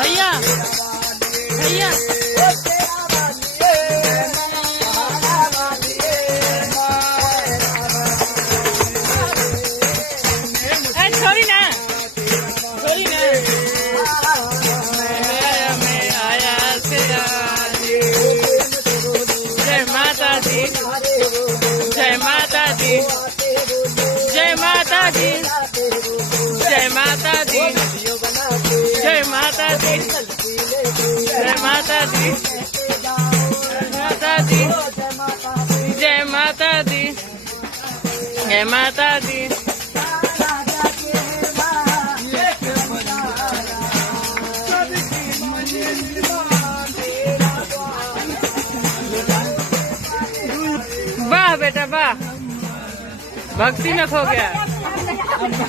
भैया भैया छोड़ी ना छोड़ी ना मैं आया तेरा जय माता दी जय माता दी जय माता दी जय माता दी जय माता दी जय माता दी माता दी जय माता दी जय माता दी वाह बेटा वाह भक्ति में खो गया।